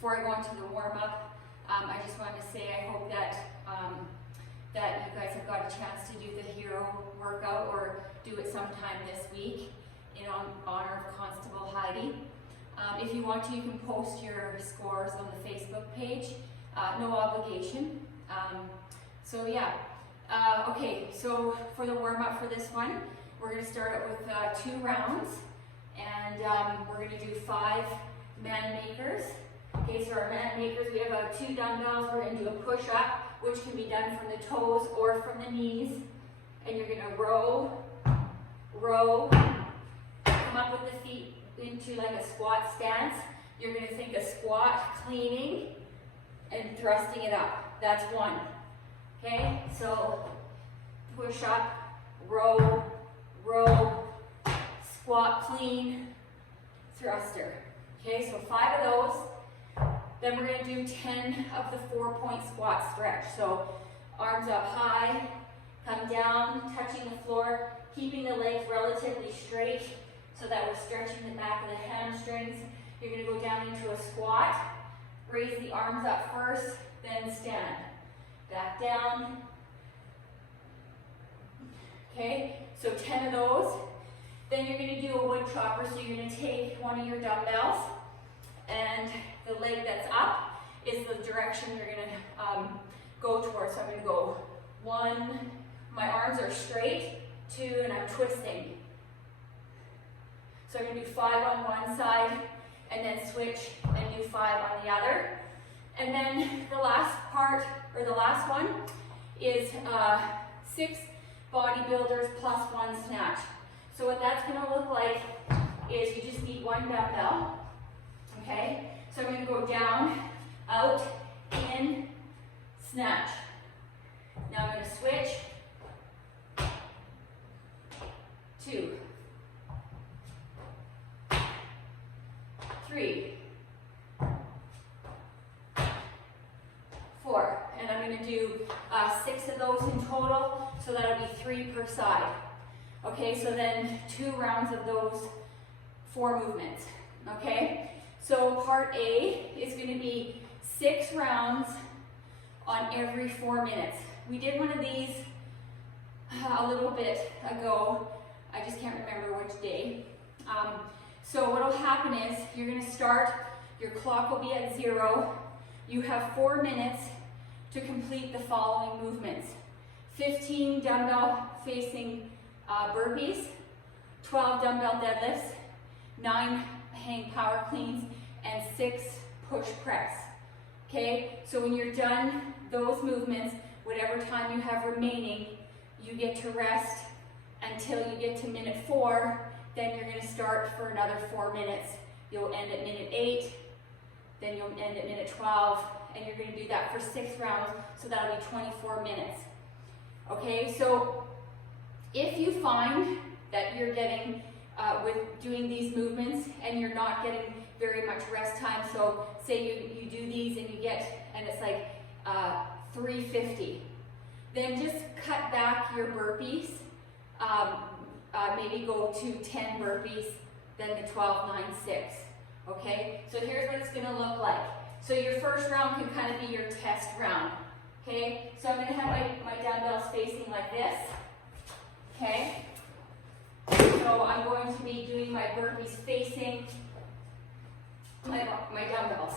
before I go into the warm-up, I just wanted to say I hope that that you guys have got a chance to do the hero workout or do it sometime this week in honor of Constable Heidi. If you want to, you can post your scores on the Facebook page. No obligation. So yeah. Okay, so for the warm-up for this one, we're going to start out with 2 rounds, and we're going to do 5 man makers. Okay, so our man makers, we have 2 dumbbells. We're going to do a push-up, which can be done from the toes or from the knees, and you're going to row, come up with the feet into like a squat stance. You're going to think a squat, cleaning, and thrusting it up. That's 1. Okay, so push up, row, squat, clean, thruster. Okay, so 5 of those. Then we're going to do 10 of the 4-point squat stretch. So arms up high, come down, touching the floor, keeping the legs relatively straight so that we're stretching the back of the hamstrings. You're going to go down into a squat, raise the arms up first, then stand. Back down. Okay, so 10 of those. Then you're going to do a wood chopper, so you're going to take one of your dumbbells, and the leg that's up is the direction you're going to go towards. So I'm going to go 1, my arms are straight, 2, and I'm twisting. So I'm going to do 5 on one side, and then switch and do 5 on the other. And then the last part, or the last one, is 6 bodybuilders plus 1 snatch. So what that's going to look like is you just need 1 dumbbell, okay? So I'm going to go down, out, in, snatch. Now I'm going to switch. 2, 3, 4, and I'm going to do 6 of those in total, so that'll be 3 per side. Okay, so then 2 rounds of those 4 movements. Okay, so part A is going to be 6 rounds on every 4 minutes. We did one of these a little bit ago. I just can't remember which day. So what will happen is you're going to start, your clock will be at 0. You have 4 minutes to complete the following movements. 15 dumbbell facing burpees, 12 dumbbell deadlifts, 9 hang power cleans, and 6 push press. Okay, so when you're done those movements, whatever time you have remaining, you get to rest until you get to minute 4. Then you're going to start for another 4 minutes. You'll end at minute 8, then you'll end at minute 12, and you're going to do that for 6 rounds, so that'll be 24 minutes. Okay, so if you find that you're getting, with doing these movements, and you're not getting very much rest time, so say you do these and you get, and it's like 350, then just cut back your burpees. Maybe go to 10 burpees, then the 12, 9, 6. Okay, so here's what it's going to look like. So your first round can kind of be your test round. Okay, so I'm going to have my dumbbells facing like this. Okay, so I'm going to be doing my burpees facing my dumbbells.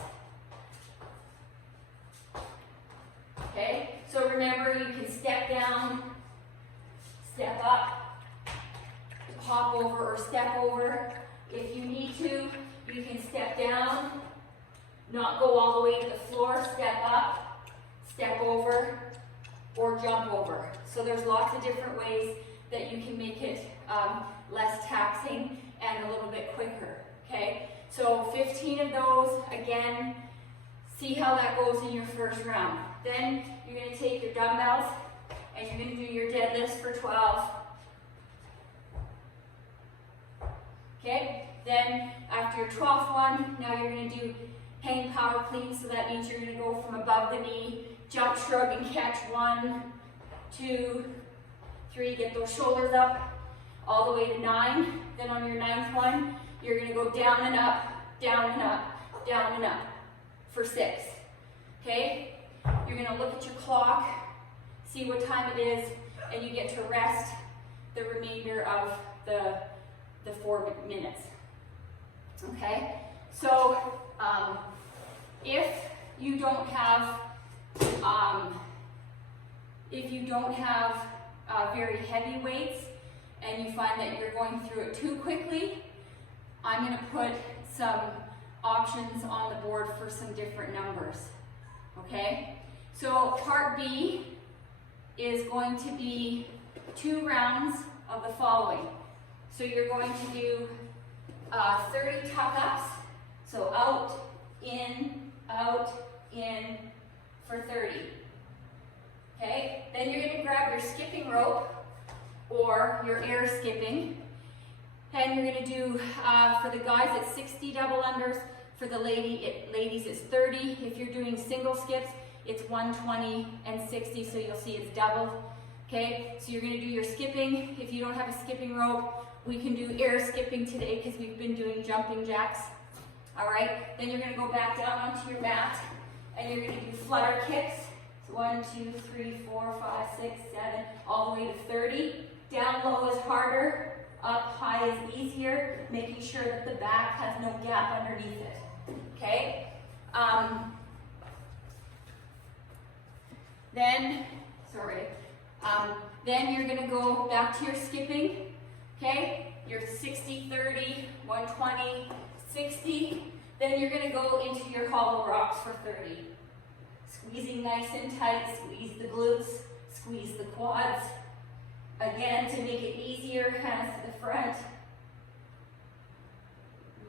Okay, so remember, you can step down, step up, hop over or step over. If you need to, you can step down, not go all the way to the floor, step up, step over, or jump over. So there's lots of different ways that you can make it less taxing and a little bit quicker, okay? So 15 of those, again, see how that goes in your first round. Then you're going to take your dumbbells and you're going to do your deadlifts for 12. Okay, then after your 12th one, now you're going to do hang power clean, so that means you're going to go from above the knee, jump, shrug, and catch. 1, 2, 3, get those shoulders up, all the way to 9. Then on your 9th one, you're going to go down and up, down and up, down and up. for 6. Okay? You're going to look at your clock, see what time it is, and you get to rest the remainder of the 4 minutes. Okay? So, if you don't have very heavy weights and you find that you're going through it too quickly, I'm going to put some options on the board for some different numbers. Okay? So part B is going to be 2 rounds of the following. So you're going to do 30 tuck-ups. So out, in, for 30. Okay? Then you're going to grab your skipping rope or your air skipping. And you're going to do, for the guys, it's 60 double unders. For the ladies, it's 30. If you're doing single skips, it's 120 and 60, so you'll see it's doubled. Okay, so you're going to do your skipping. If you don't have a skipping rope, we can do air skipping today because we've been doing jumping jacks. All right, then you're going to go back down onto your mat and you're going to do flutter kicks. So 1, 2, 3, 4, 5, 6, 7, all the way to 30. Down low is harder, up high is easier, making sure that the back has no gap underneath it. Okay? Then you're going to go back to your skipping. Okay? Your 60, 30, 120, 60. Then you're going to go into your hollow rocks for 30. Squeezing nice and tight, squeeze the glutes, squeeze the quads. Again, to make it easier, hands to the front.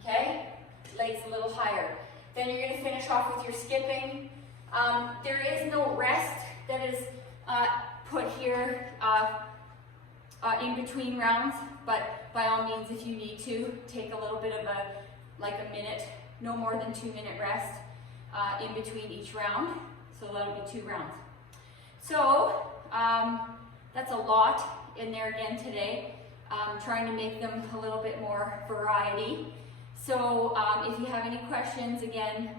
Okay? Legs a little higher. Then you're going to finish off with your skipping. There is no rest that is put here in between rounds, but by all means, if you need to, take a little bit of a minute, no more than 2-minute rest in between each round. So that'll be 2 rounds. So that's a lot in there again today. Trying to make them a little bit more variety. So if you have any questions, again,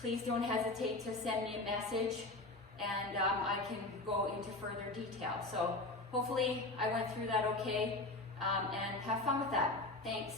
please don't hesitate to send me a message and I can go into further detail. So hopefully I went through that okay and have fun with that. Thanks.